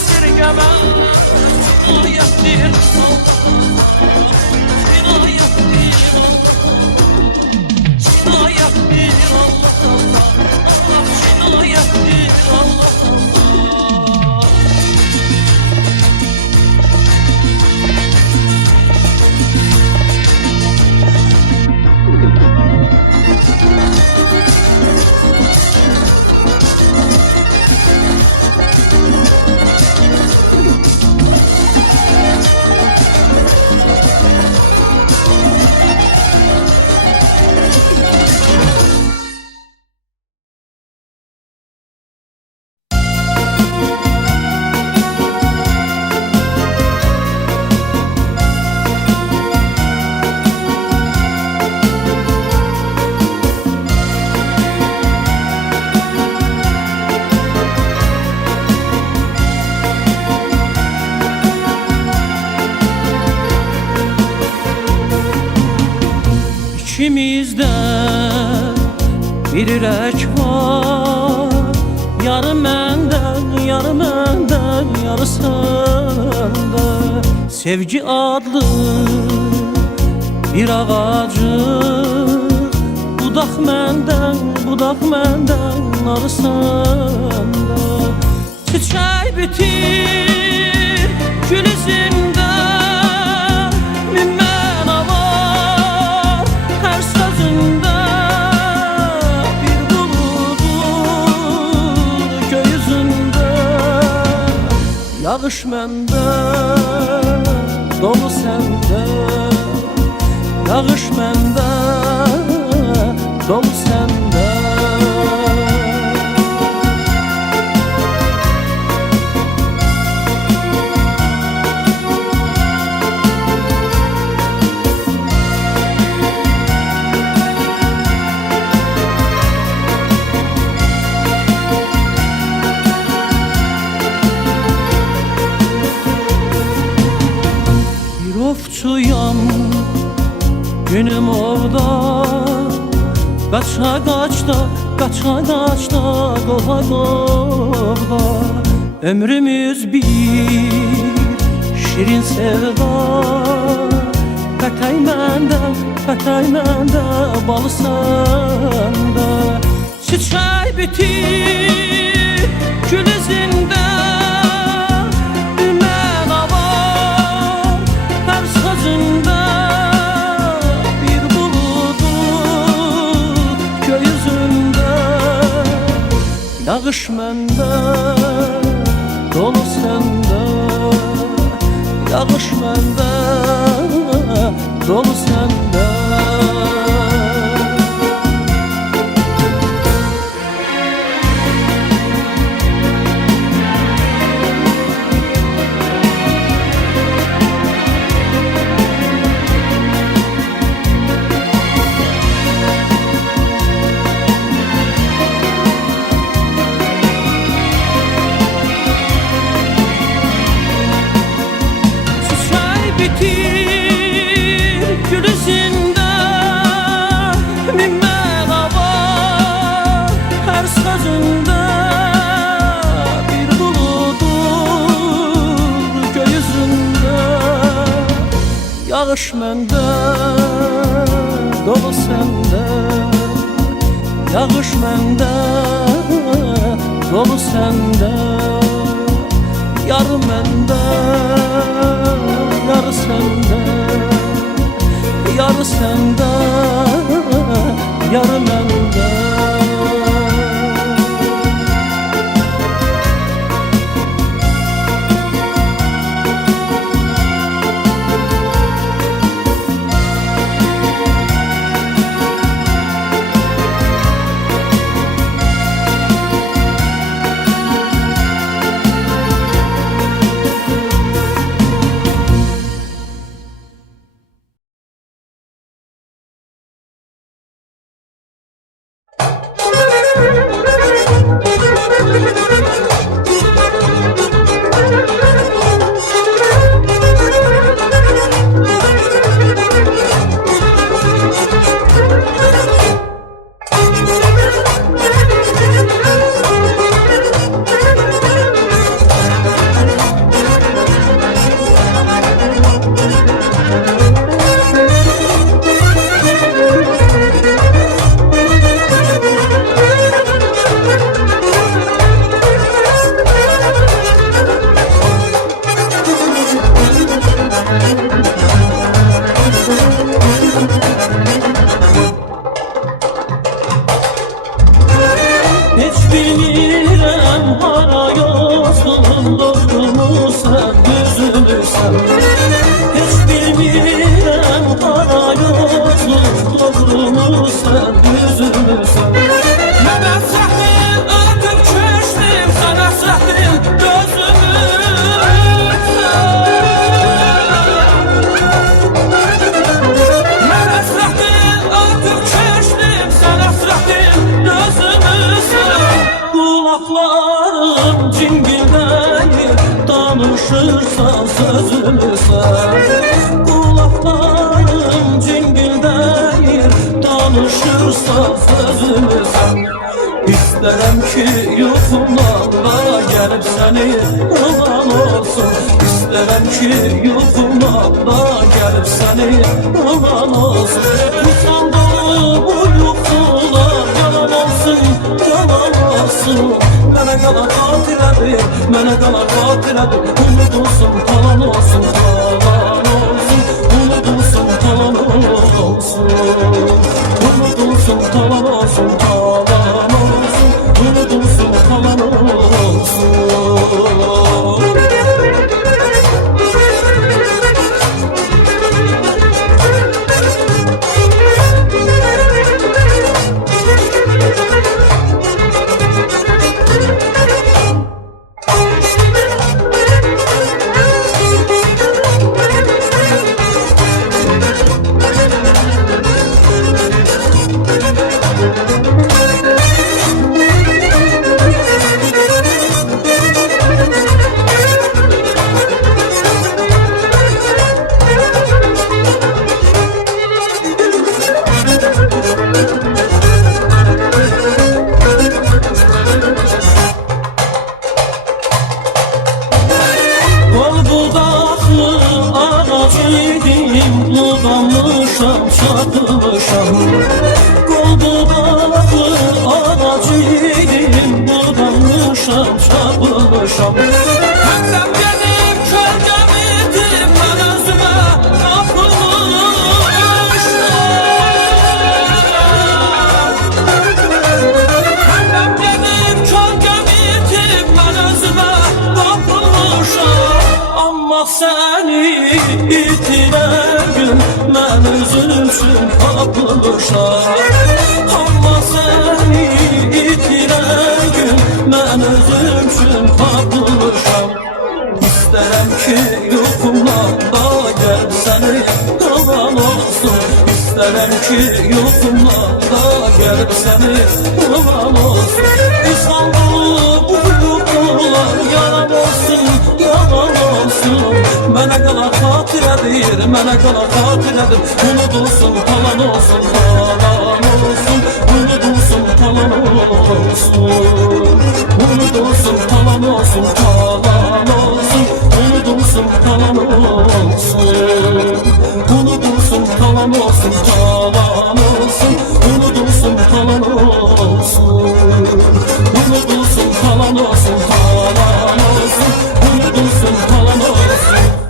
esirgeme. Cinayettir cinayettir cinayettir Allah Allah cinayettir Allah Allah. İçimizde bir yürek var, yarı menden, yarı menden, yarı sende. Sevgi adlı bir ağacı, budak menden, budak menden, narı sende. Çiçek bitir gül izinde, yağış məndə, dolu səndə. Yağış məndə, dolu səndə. Ofçuyam günüm orada, qaça qaçda, qaça qaçda, qova qovda. Ömrümüz bir şirin sevda, pətək məndə, pətək məndə, balı səndə. Çiçək bitir gül izində, bir buludun gökyüzünde. Yağış məndə, dolu səndə. Yağış məndə, dolu səndə. Bitir gül izində, min merhaba her sözündə. Bir buludur gökyüzündə. Yağış məndə, dolu səndə. Yağış məndə, dolu səndə. Yarı məndə, yarı səndə. Yarı səndə, yarı məndə. sözümüzə. Kulaklarım cingildəyir, danışırsa sözümüzə. İstərəm ki yuxumda gəlib səni alan olsun. İstərəm ki yuxumda gəlib səni alan olsun. Usandı bu yuxular yalan olsun, yalan olsun. Mənə qala xatirədir, mənə qala xatirədir. Unudulsun, talan olsun, talan olsun. Unudulsun, talan olsun. Unudulsun, talan olsun, talan olsun. Unudulsun, talan olsun. Budanmışam, çatmışam. Qol budaqlı ağacıydım, budanmışam, çatmışam. Həmdən benim kölgəm idim, mən özümə qapılmışam. Həmdən benim kölgəm idim, mən özümə qapılmışam. Amma səni itirən gün mən özüm üçün tapılmışam. Amma səni itirən gün mən özüm üçün tapılmışam. İstərəm ki yuxumda gəl səni alan olsun. İstərəm ki yuxumda gəl səni alan olsun. İstanbul bu yuxular yalan olsun, yalan olsun. Mənə qala xatirədir, mənə qala xatirədir. Unudulsun, talan olsun, talan olsun. Unudulsun, talan olsun. Unudulsun, talan olsun, talan olsun. Unudulsun, talan olsun. Unudulsun, talan olsun, talan olsun. Unudulsun, talan olsun. Unudulsun, talan olsun, talan olsun. Unudulsun, talan olsun.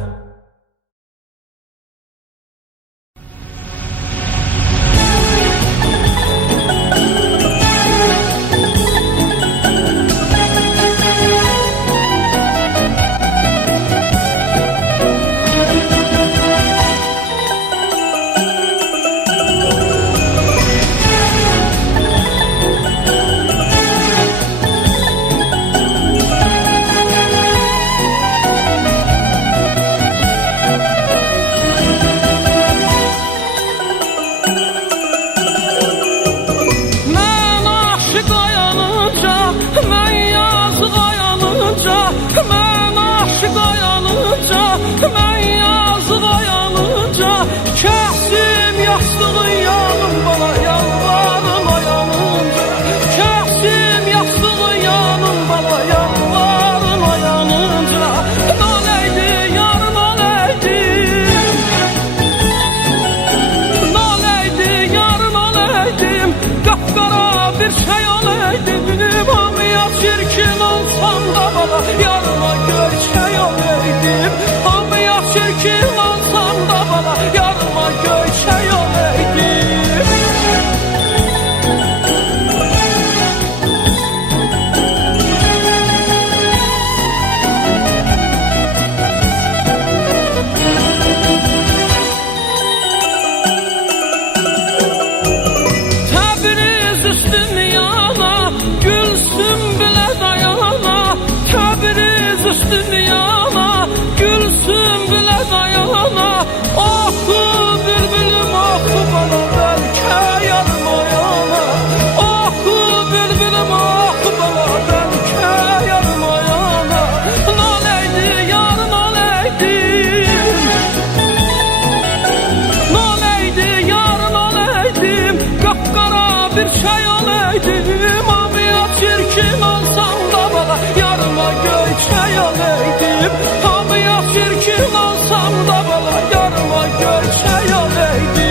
bir şey olaydım, hamıya çirkin olsam da bala yarıma göy şey olaydım. Hamıya çirkin olsam da bala yarıma göy şey olaydım.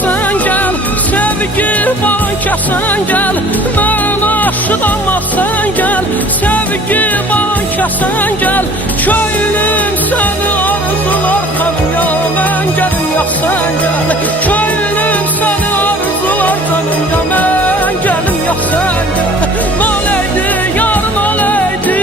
Sen gel, sevgi bankasan gel. Ben aşığım sen gel, sevgi bankasan gel. Köylüm seni arzular canım ya, ben gelim ya sen gel. Köylüm seni arzular canım ya, ben gelim ya sen gel. Noleydi yarın olaydı,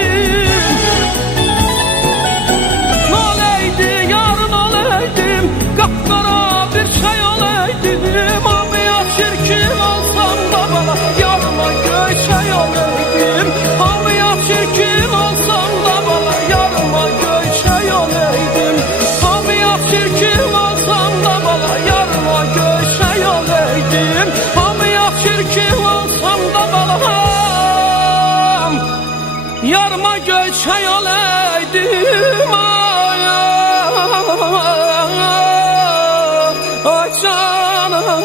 noleydi yarın olaydım. Kapkara bir şey olaydım, hamıya çirkin olsam da bana yarıma göy şey olaydım. Hamıya çirkin olsam da bana yarıma göy şey olaydım. Hamıya çirkin olsam da bana yarıma göy şey olaydım. Hamıya çirkin olsam da bana yarıma göy şey olaydım. Ay canım.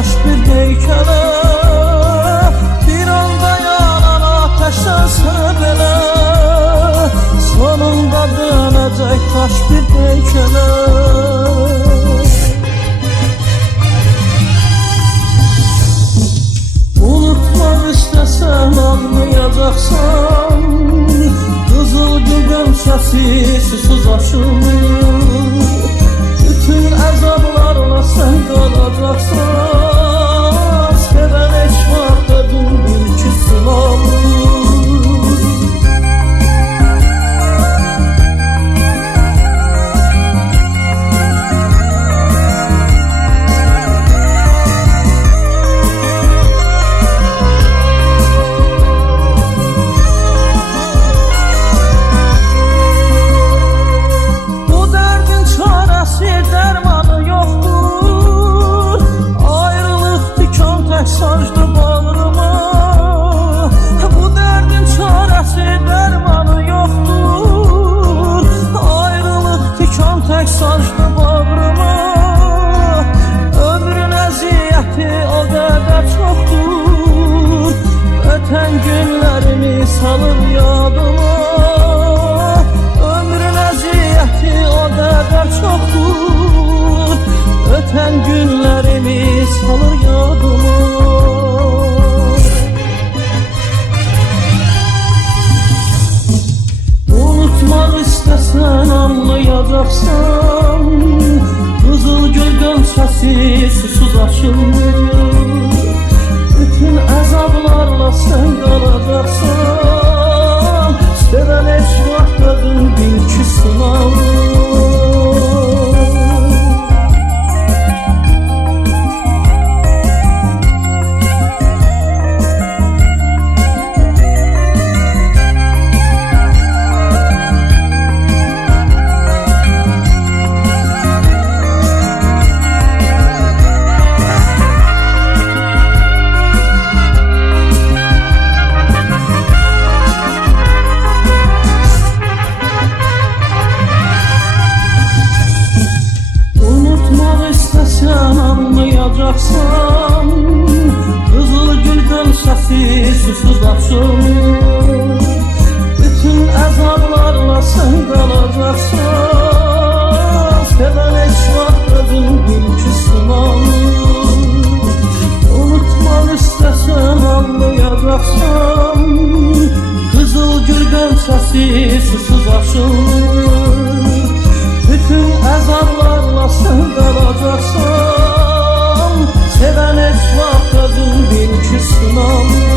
taş bir heykele, bir anda yanan ateşlense bile sonunda dönecek taş bir heykele. Unutmak istesen anlayacaksan, kızıl gül gömçesi susuz aşılır. Bütün əzablarla sen kalacaksan, seven heç vaxt ödün bil ki sınavır. Sancdı bağrıma, bu derdin çaresi dermanı yoktur. Ayrılık tikan tek sancdı bağrıma, ömrün əziyyəti o qədər çoktur. Öten günlerimi salır yadıma, ömrün əziyyəti o qədər çoktur. Öten günlerimi salır yadıma. Unutmak istesen anlayacaksan, kızıl gül gömçesi susuz aşılır. Bütün əzablarla sen kalacaksan, seven heç vaxt ödün bil ki sınavır. Anlayacaksan, kızıl gül gömçesi susuz açılır. Bütün əzablarla sen kalacaksan, seven heç vaxt ödün bil ki sınavır. Unutmak istesen anlayacaksan, kızıl gül gömçesi susuz açılır. Bütün əzablarla sen kalacaksan, seven heç vaxt ödün bil ki sınavır.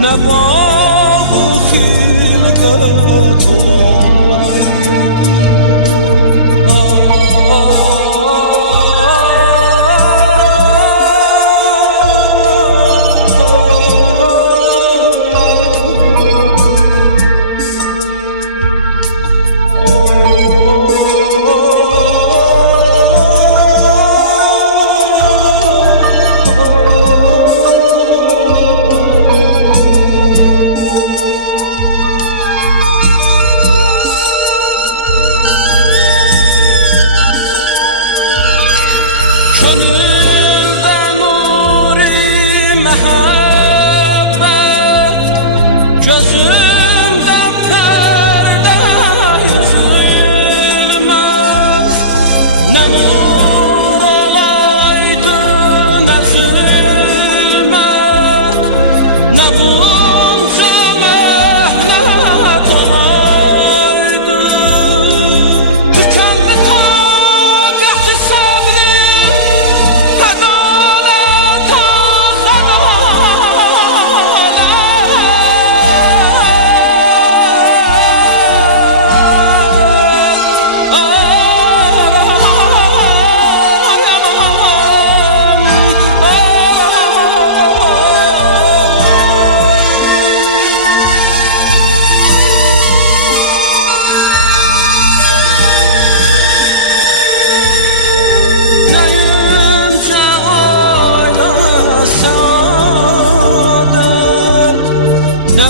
Ne var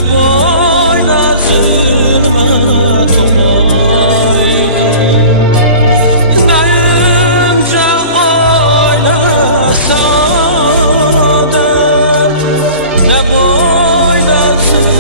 boyda zülmət olaydı. Zəlimcə ailə səadət, nə boyda zülmət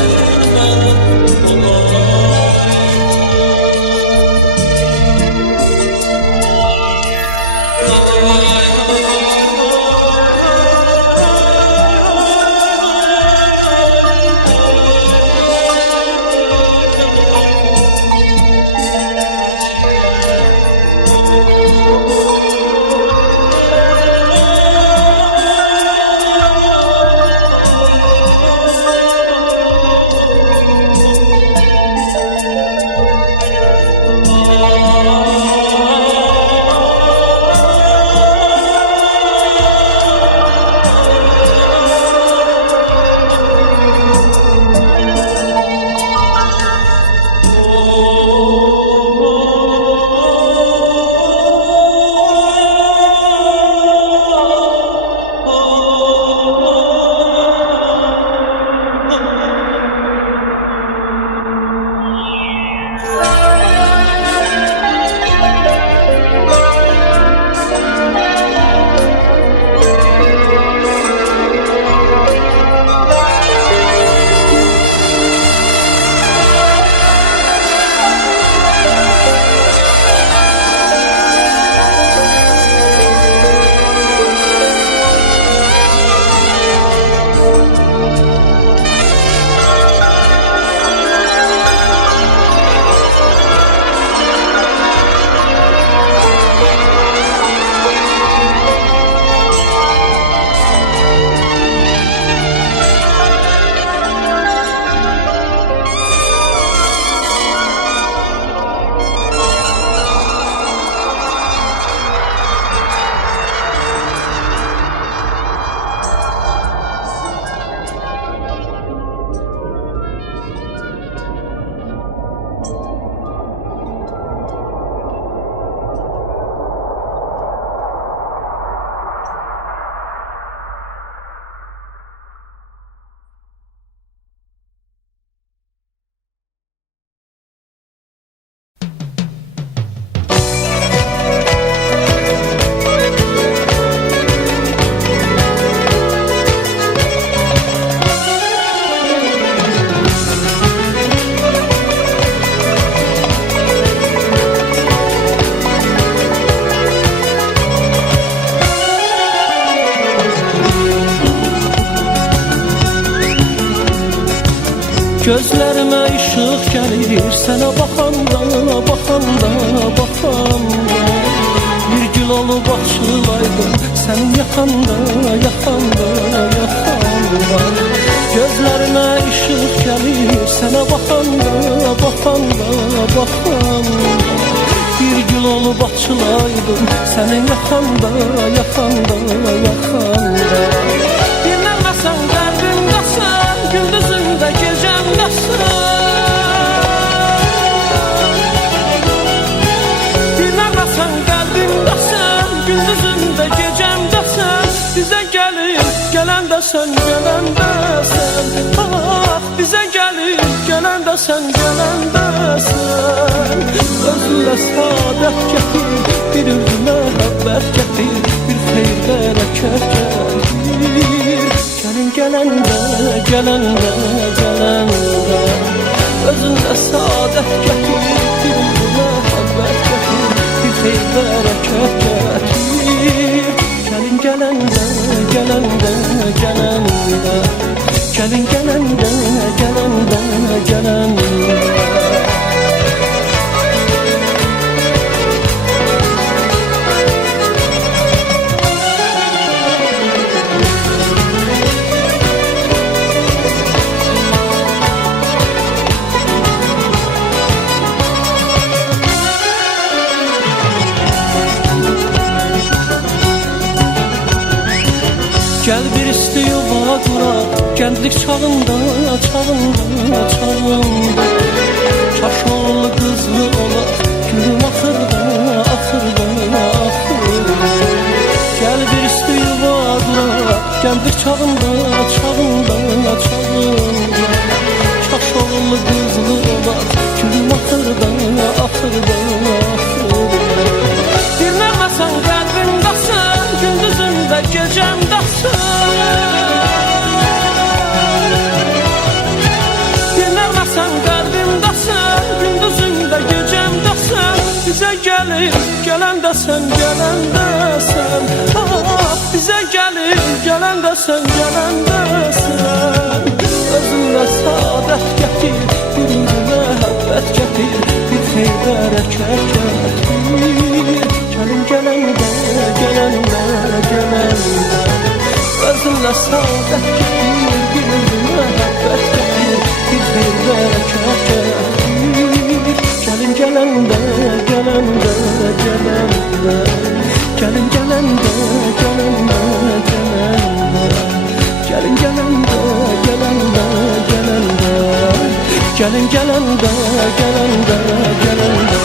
Gözlerime ışık gelir sana bakanda, bakanda, bakanda. Bir gül olup açılaydım senin yakanda, yakanda, yakanda. Gözlerime ışık gelir sana bakanda, bakanda, bakanda. Bir gül olup açılaydım senin yakanda, yakanda, yakanda. Dinlemesen derdimdesin, gündüzümde gecemdesin. Dinlemesen kalbimdesin, gündüzümde gecemdesin. Bize gelip gelen de sen, gelen de sen. Ah bize gelip gelen de sen, gelen de sen. Özüne saadet getir, bir üzüme haber getir, bir xeyir bereket getir. Gelin gelende, gelende, gelende. Özünde saadet getir, bir üzüme haber getir, bir xeyir bereket getir. Gelin gelende, gelende, gelende. Gelin gelende, gelende, gelende. Gel bir isti yuva kurak, gənclik çağında, çağında, çağında. Çaşoğlu kızlı olaq, gülüm axırda, axırda, axırda. Gel bir isti yuva kurak, gənclik çağında, çağında, çağında. gelir gelen de sen, gelen de sen. Ah, bize gelir gelen de sen, gelen de sen. Özünle saadet getir, bir məhəbbət getir, bir xeyr bərəkət getir. Gəlin gələndə, gələndə, gələndə. Özünle saadet getir, bir məhəbbət getir, bir xeyr bərəkət getir. Gəlin gələndə, gələndə, gələndə. Gəlin gələndə, gələndə, gələndə. Gəlin gələndə, gələndə, gələndə. Gəlin gələndə, gələndə, gələndə.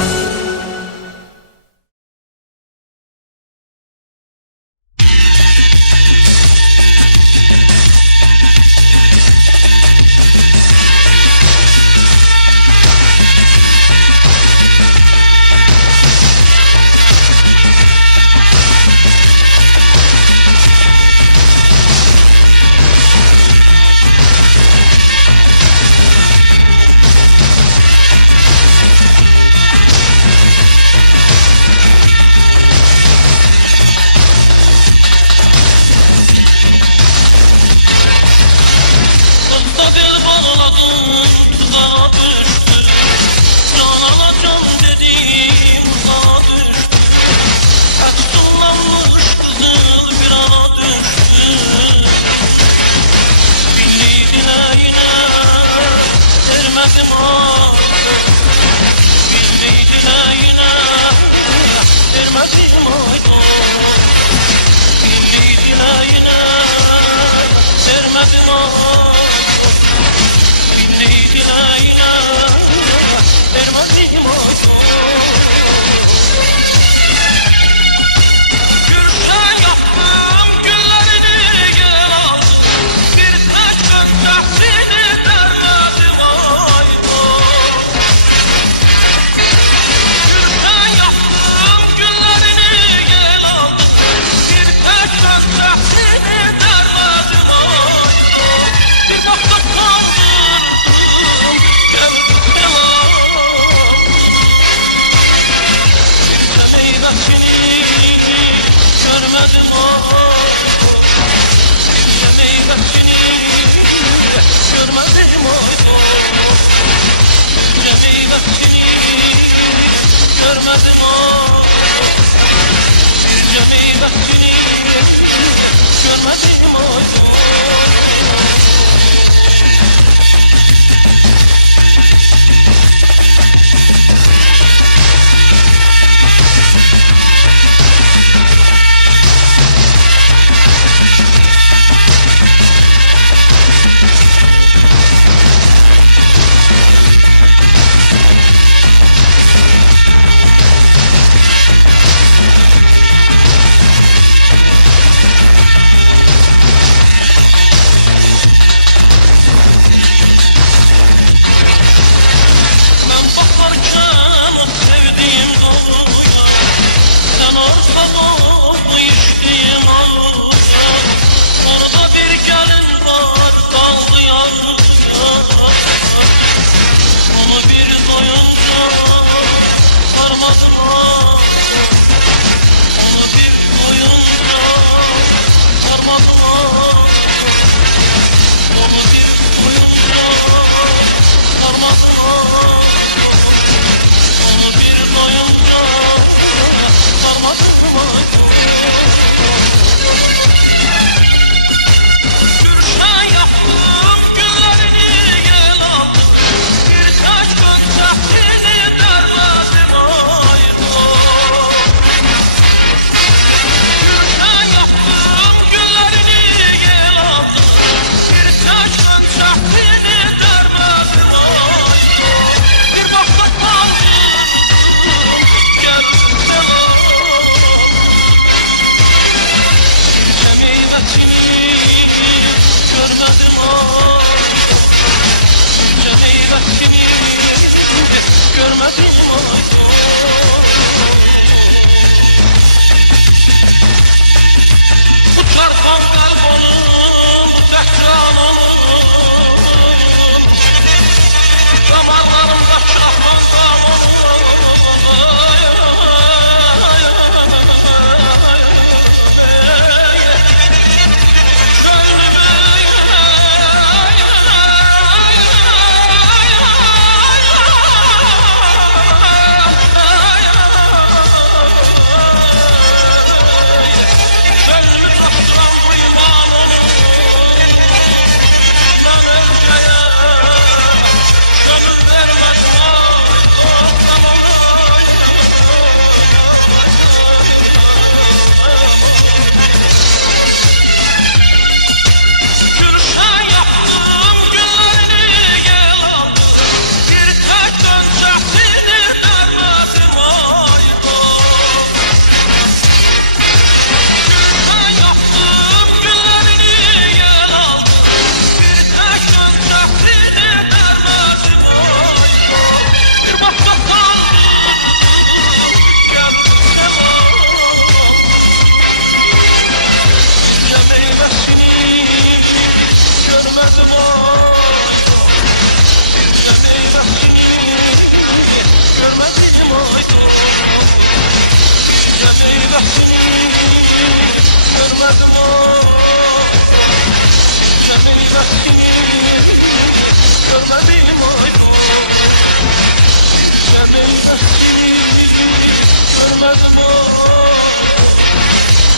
canım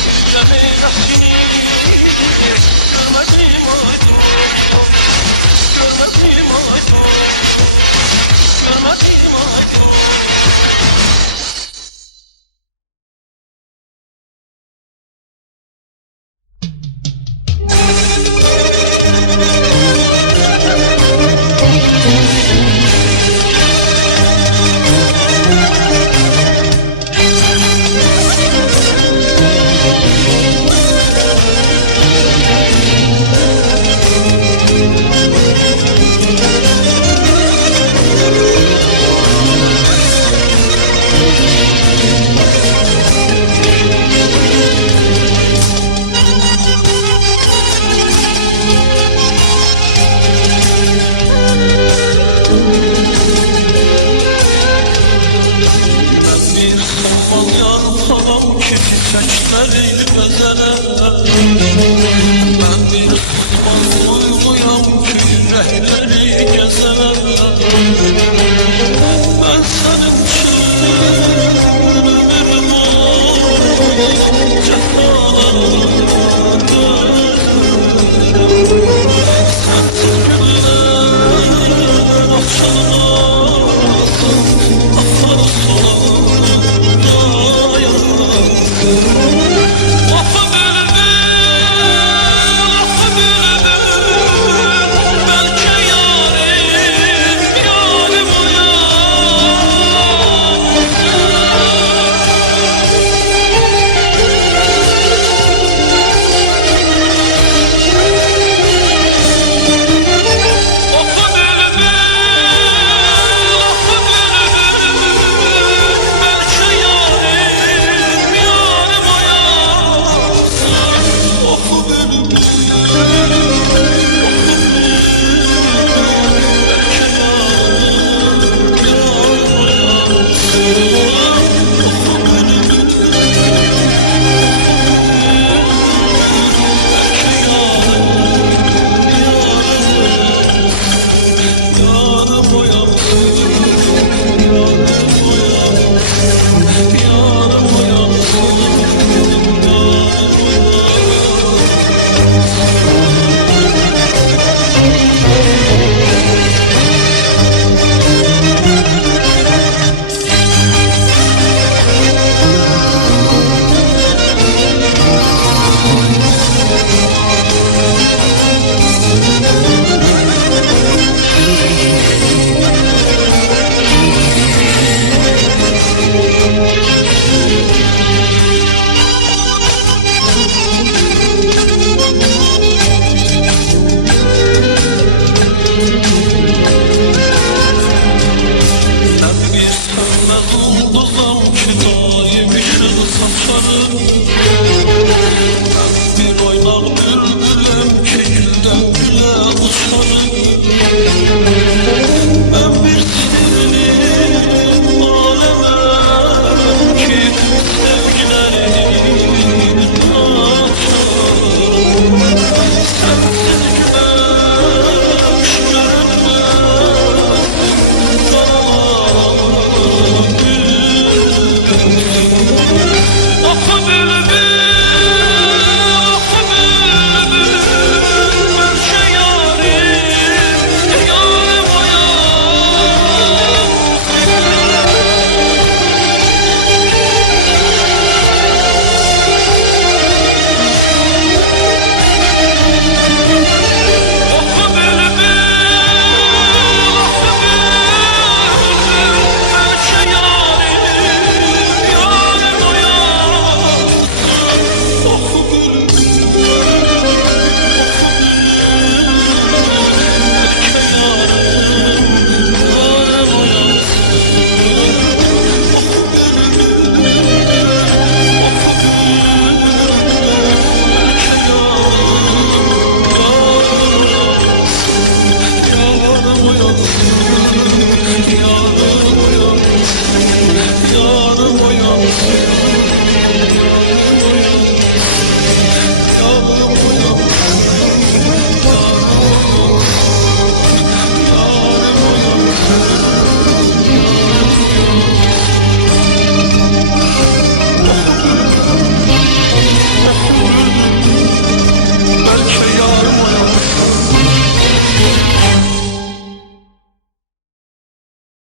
Gülcemin aşkını görmedim oydum Görmedim oydum